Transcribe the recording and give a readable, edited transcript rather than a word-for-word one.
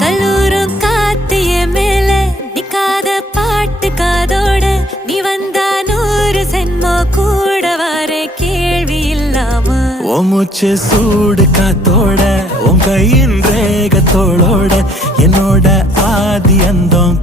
கல்லூரும் காத்திய மேல நிக்காத பாட்டு காதோட நீ வந்தா 100 சென்மோ கூட வர கேள்வி இல்லாம மூச்சு சூடு காத்தோட உன் கையின் ரேகத்தோளோட என்னோட ஆதி அந்தம்